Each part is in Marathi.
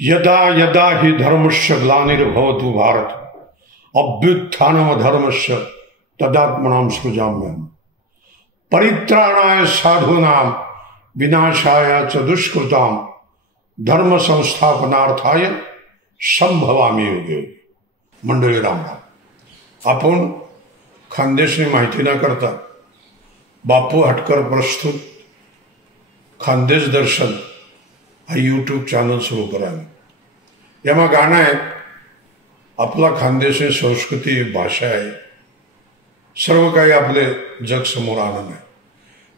यदा यदा हि धर्मस्य ग्लानिर्भवतु भारत अभ्युत्थानमधर्मस्य तदात्मनां सृजाम्यहम् परित्राणाय साधूनां विनाशाय च दुष्कृतां धर्म संस्थापनार्थाय संभवामी युगे। मंडळी रामराम। आपण खानदेशनी माहिती न करता बापू हटकर प्रस्तुत खानदेश दर्शन हा यूट्यूब चॅनल सुरू करायला। यामा गाणं आहे, आपला खानदेशी संस्कृती भाषा आहे, सर्व काही आपले जग समोर आणून आहे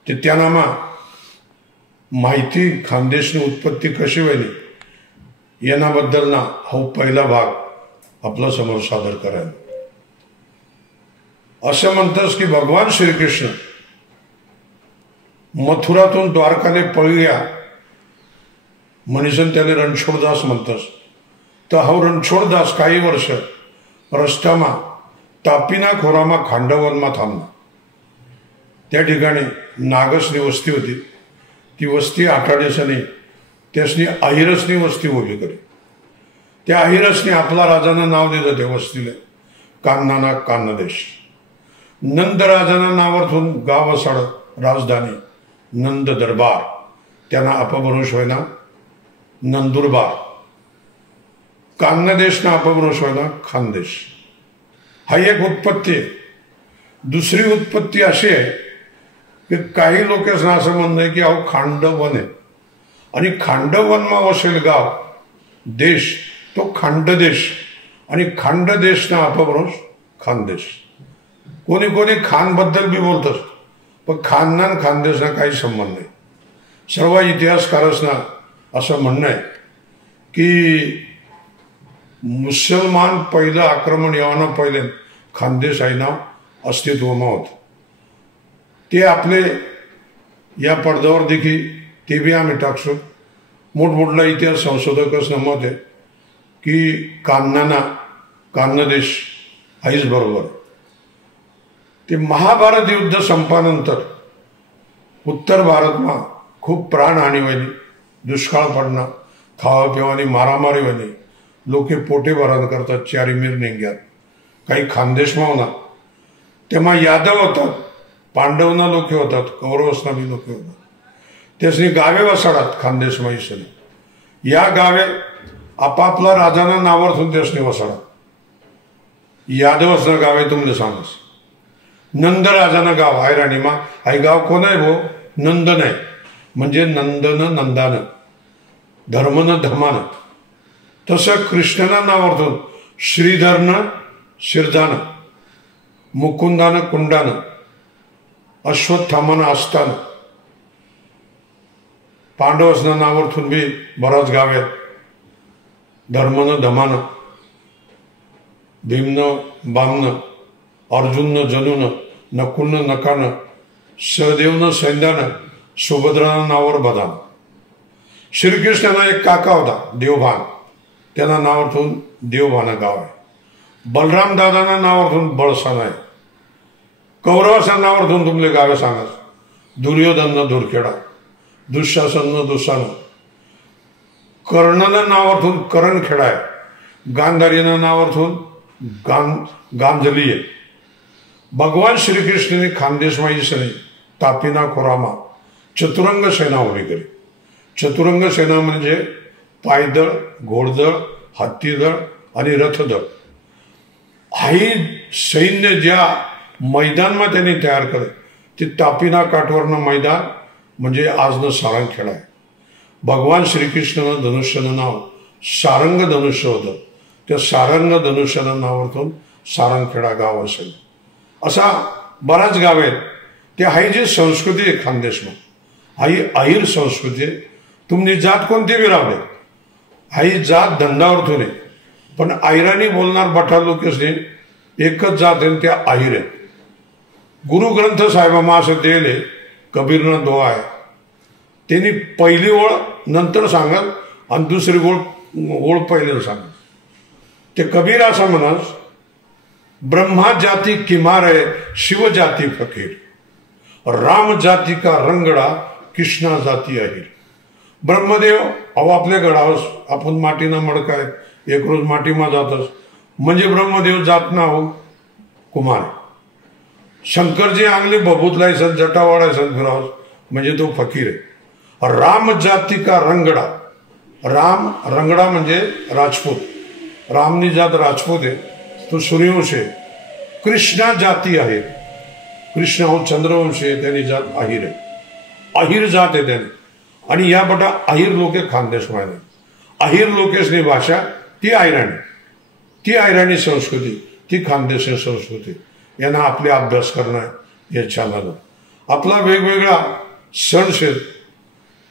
ते त्यानामा माहिती खानदेशनी उत्पत्ती कशी व्हायली याबद्दल ना हा पहिला भाग आपला समोर सादर करायला। असं म्हणतस की भगवान श्रीकृष्ण मथुरातून द्वारकाने पळल्या म्हणून त्याने रणछोडदास म्हणतस। तर हा रणछोडदास काही वर्ष रस्त्यामा तापीना खोरामा खांडवनमा थांबला। त्या ठिकाणी नागसनी वस्ती होती। ती वस्ती आठाड्यासनी त्यासनी अहिरसनी वस्ती उभी करी। त्या अहिरसनी आपला राजानं नाव दिलं त्या वस्तीला कान्नाना कान्नदेश। नंद राजाना नावातून गाव असाड राजधानी नंद दरबार, त्यांना अपभ्रंश होईना नंदुरबार। कान्नदेश ना अपभ्रंश होईना खानदेश। हा एक उत्पत्ती आहे। दुसरी उत्पत्ती अशी आहे की काही लोकांना असं म्हणणं आहे की अहो खांडवन आहे आणि खांडवनमा वसेल गाव देश तो खांडदेश आणि खांडदेशना अपभ्रंश खानदेश। कोणी कोणी खान बद्दल बी बोलतात, पण खानना खानदेशना काही संबंध नाही। सर्व इतिहासकारांना असं म्हणणं आहे की मुसलमान पहिलं आक्रमण यावना पहिले खानदेश आहे नाव अस्तित्वमा होतं। ते आपले या पडद्यावर देखील ते बी आम्ही टाकसो। मोठमोठला इतिहास संशोधकच मत आहे की कान्नाना कान्नदेश आहेच बरोबर। ते महाभारत युद्ध संपानंतर उत्तर भारतमा खूप प्राणहानी व्हायली, दुष्काळ पडणं, खावा पिवानी मारामारी व्हायली, लोके पोटे भरण करतात चारी मीर निघ्यात, काही खानदेशमा होणार। तेव्हा यादव होतात, पांडवना लोके होतात, कौरवसना बी लोके होतात। त्यासनी गावे वसाडात खानदेशमा इसली। या गावे आपापला राजाना नावातून त्यासनी वसाडात। यादवसना गावे तुमले सांगस नंद राजाना गाव आहे राणीमा। आई गाव कोण आहे भो? नंदन आहे, म्हणजे नंदन नंदान, धर्मन धर्मान। तसं कृष्णना नावातून श्रीधरन शिरदान, मुकुंदान कुंडान, अश्वत्थामान आस्थान। पांडवसना नावातून बी बराच गाव आहेत, धर्मन धमान, भीमन बामन, अर्जुन जनुन, नकुल नकान, सहदेवन सैन्यान, सुभद्राना नावावर बदान। श्रीकृष्णाना एक काका होता देवभान, त्यांना नावातून देवभाना गाव आहे। बलराम दादाना नावातून बळसाना आहे। कौरवाच्या नावातून तुमले गावे सांगस दुर्योधन धुरखेडा, दुःशासन दुसान, कर्णना नावातून करणखेडा आहे, गांधारीना नावातून गांजली आहे। भगवान श्रीकृष्णाने खानदेशमा इसने तापीना खोरामा चतुरंग सेना उभी करी। चतुरंग सेना म्हणजे पायदळ, घोडदळ, हत्तीदळ आणि रथदळ। हाही सैन्य ज्या मैदानमा त्यांनी तयार केले ते तापीना काठवरनं मैदान म्हणजे आजनं सारंगखेडा आहे। भगवान श्रीकृष्णानं धनुष्यानं नाव सारंग धनुष्य होतं, त्या सारंग धनुष्यानं नावातून सारंगखेडा गाव असेल। असा बराच गाव आहेत। ते हाई जी संस्कृती आहे खानदेशमा, हाई अहिर संस्कृती आहे। तुमची जात कोणती बी रावले, हाई जात धंदावरतून आहे, पण आयराणी बोलणार बठा लोकेसने एकच जात आहे, त्या अहिर आहेत। गुरु ग्रंथ साहेबांना असं दिले, कबीरनं दोहा आहे, त्यांनी पहिली ओळ नंतर सांगाल आणि दुसरी ओळ पहिले सांगाल। ते कबीर असं म्हणस, ब्रह्मा जाती किमार है शिव जाती फकीर, राम जाती का रंगड़ा कृष्णा जाती अहिर। ब्रह्मदेव अहो आपल्या गडावस आपण माटीना मडकाय एक रोज माटीमा जातस म्हणजे ब्रह्मदेव जात ना हो कुमार. शंकरजी आंगले बबूतलाय सन जटावाडाय सन फिरावस म्हणजे तो फकीर आहे. राम जाती का रंगडा, राम रंगडा म्हणजे राजपूत, रामनी जात राजपूत आहे, तो सूर्यवंशी आहे. कृष्णा जाती आहे, कृष्ण हो चंद्रवंशी आहे, त्यांनी जात अहिर आहे, अहिर जात आहे त्याने. आणि या बटा अहिर लोके खानदेश माहिती, अहिर लोकेशनी भाषा ती आयराणी, ती आयराणी संस्कृती, ती खानदेशी संस्कृती यांना आपले अभ्यास करणं हे छान आलं. आपला वेगवेगळा सण शेत,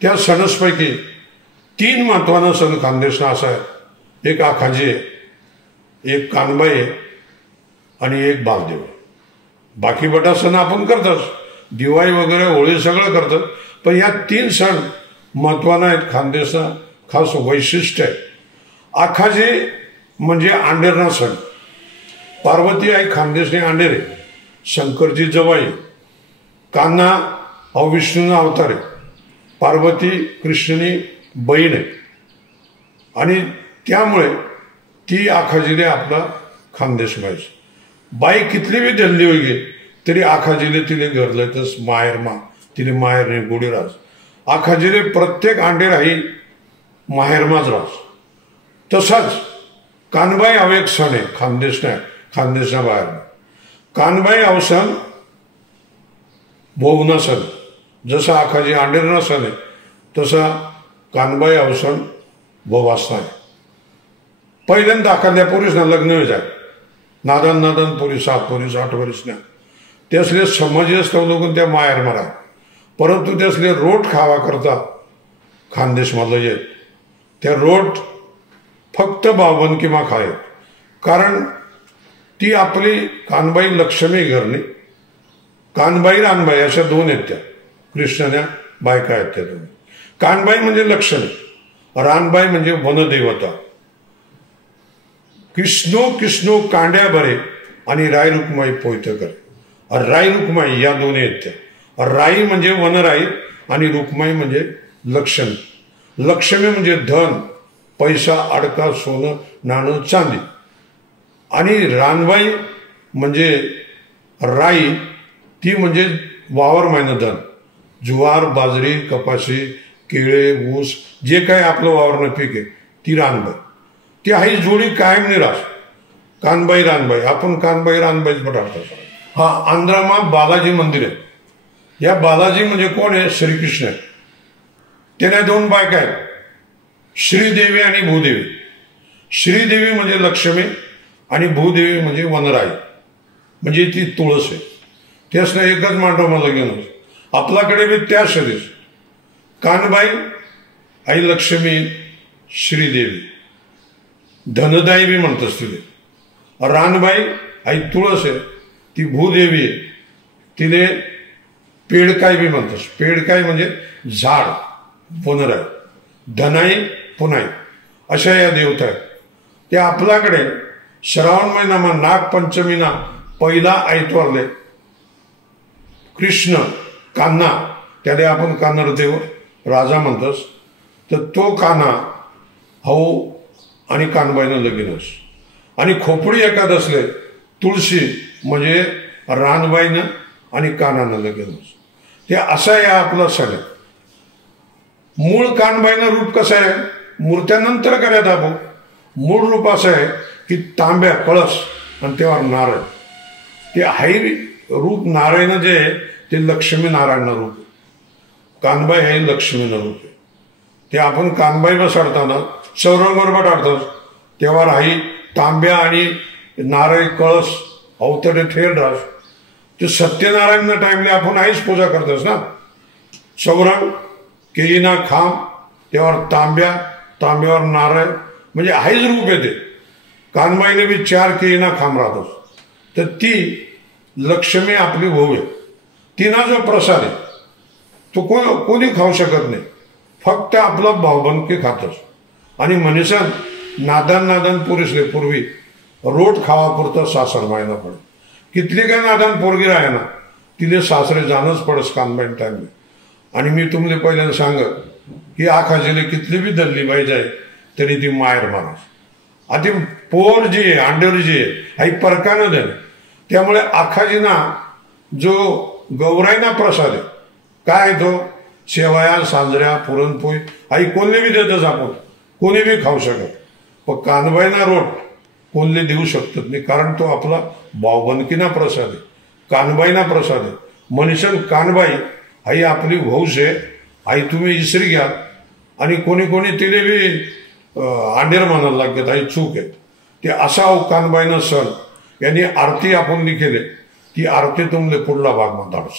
त्या सणसपैकी 3 महत्वाचा सण खानदेशना असा आहे. एक आखाजी आहे, एक कानबाई आहे आणि एक बालदेव. बाकी बटा सण आपण करतोच, दिवाळी वगैरे होळी सगळं करतात, पण या 3 सण महत्वाना आहेत. खानदेशना खास वैशिष्ट्य आहे. आखाजी म्हणजे आंडेरना सण. पार्वती आई खानदेशने आंडेर आहे, शंकरजी जवाई, कान्हा हा विष्णूचा अवतार आहे, पार्वती कृष्णनी बहीण आहे. आणि त्यामुळे ती आखाजीले आपला खानदेश पाहिजे. बाई कितली बी धल्ली होई तरी आखाजीले तिने घरलं तस माहेरमा, तिने माहेरने गोडीराज. आखाजीले प्रत्येक आंडेर आई माहेरमाच राज. तसाच कानबाई हा एक सण आहे खानदेशना बाहेर. कानबाई हा सण भोवना सण, जसा आखाजी आंडेरना सण आहे तसा कानबाई हा सण भोवासना आहे. पहिल्यांदा आखाद्या पोरीसना लग्न जाय, नादान नादान पोरी 7 पोरी 8 वर्षना त्यासले समज असतं लोक त्या माहेर मारा, परंतु त्यासले रोट खावा करता खानदेशमधलं येत. त्या रोट फक्त बावन किंवा खाय, कारण ती आपली कानबाई लक्ष्मी घरणी, कानबाई रानबाई अशा 2 आहेत त्या कृष्णाच्या बायका आहेत त्या 2. कानबाई म्हणजे लक्ष्मी, रानबाई म्हणजे वनदेवता. कृष्णो कृष्णो कांड्या बरे आणि राय रुक्माई पोयत करे. राई रुक्माई या 2 आहेत त्या. राई म्हणजे वनराई आणि रुक्माई म्हणजे लक्ष्मी. लक्ष्मी म्हणजे धन, पैसा, अडका, सोनं, नाणं, चांदी. आणि रानबाई म्हणजे राई, ती म्हणजे वावर मायनं धन, ज्वार, बाजरी, कपाशी, केळे, ऊस, जे काही आपलं वावरनं पीक आहे ती रानबाई. ती आई जोडी कायम नाही राहत. कानबाई रानबाई, आपण कानबाई रानबाईच बटावतात. हा आंध्रामा बालाजी मंदिर आहे. या बालाजी म्हणजे कोण आहे? श्रीकृष्ण आहे. त्याने 2 बायका आहेत, श्रीदेवी आणि भूदेवी. श्रीदेवी म्हणजे लक्ष्मी आणि भूदेवी म्हणजे वनराई, म्हणजे ती तुळस आहे. त्यासनं एकच मांडव मला घेऊन आपल्याकडे बी त्या शरीर. कानबाई आई लक्ष्मी, श्रीदेवी, धनदाई बी म्हणतात तिले. रानबाई आई तुळस आहे, ती भूदेवी आहे, तिने पेडकाई बी म्हणतात. पेडकाई म्हणजे झाड, वनराई. धनाई, पुनाई अशा या देवता आहेत. त्या आपल्याकडे श्रावण महिनामा नागपंचमीना पहिला आयतवारले कृष्ण कान्हा, त्याला आपण कान्हा देव राजा म्हणतोस, तर तो कान्हा हो आणि कानबाईनं लगीनच. आणि खोपडी एकादसले तुळशी म्हणजे रानबाईनं आणि कानानं लगीनच. ते असा या आपला सण आहे. मूळ कानबाईनं रूप कसं आहे? मूर्त्यानंतर करायचं आपण. मूळ रूप असं आहे की तांब्या, कळस आणि त्यावर नारळ. ते हाई रूप नारायण जे आहे ते लक्ष्मी नारायण रूप आहे. कानबाई हे लक्ष्मीनं रूप आहे. ते आपण कानबाई बसाडताना चौरंगावर बटाडतात, तेव्हा आई तांब्या आणि नारळ, कळस अवतडे ठेर राहत. ते सत्यनारायण टाइमला आपण आईच पूजा करतोस ना. चौरंग, केळीना खांब, त्यावर तांब्या, तांब्यावर नारळ, म्हणजे आईच रूप येते. कानबाईने बी 4 केळीना खांब राहतोस, तर ती लक्ष्मी आपली भाऊ आहे. तिना जो प्रसाद आहे तो कोणी खाऊ शकत नाही, फक्त आपला भाऊबंदकी खातोस. आणि मनीषान नादान पुरुषले पूर्वी रोट खावा पुरता सासर व्हायला पडे. कितली काय नादान पोरगी राहे ना, तिले सासरे जाणंच पडस कानबाई टाइमले. आणि मी तुमले पहिल्यांदा सांगत ही आखाजीले कितली बी दल्ली बाई जाय तरी ती मायर माना आधी पोर जी आहे अंडर जी आहे हाई परकानं दे त्यामुळे आखाजीना जो गौराईना प्रसाद आहे काय तो शेवया सांजऱ्या पुरणपोळी आई कोणी बी देतच आपण कोणी बी खाऊ शकत पण कानबाईना रोट कोणले देऊ शकतात नाही कारण तो आपला भावबंदकीना प्रसाद आहे कानबाईना प्रसाद आहे मनीषन कानबाई आई आपली भौस आहे आई तुम्ही इसरी घ्या आणि कोणी कोणी तिने बी आंडेर मानायला लागतात आई चूक आहे ते असा कानबाईना सण यांनी आरती आपण लिखिले ती आरती तुमले पुढला भाग म्हणतात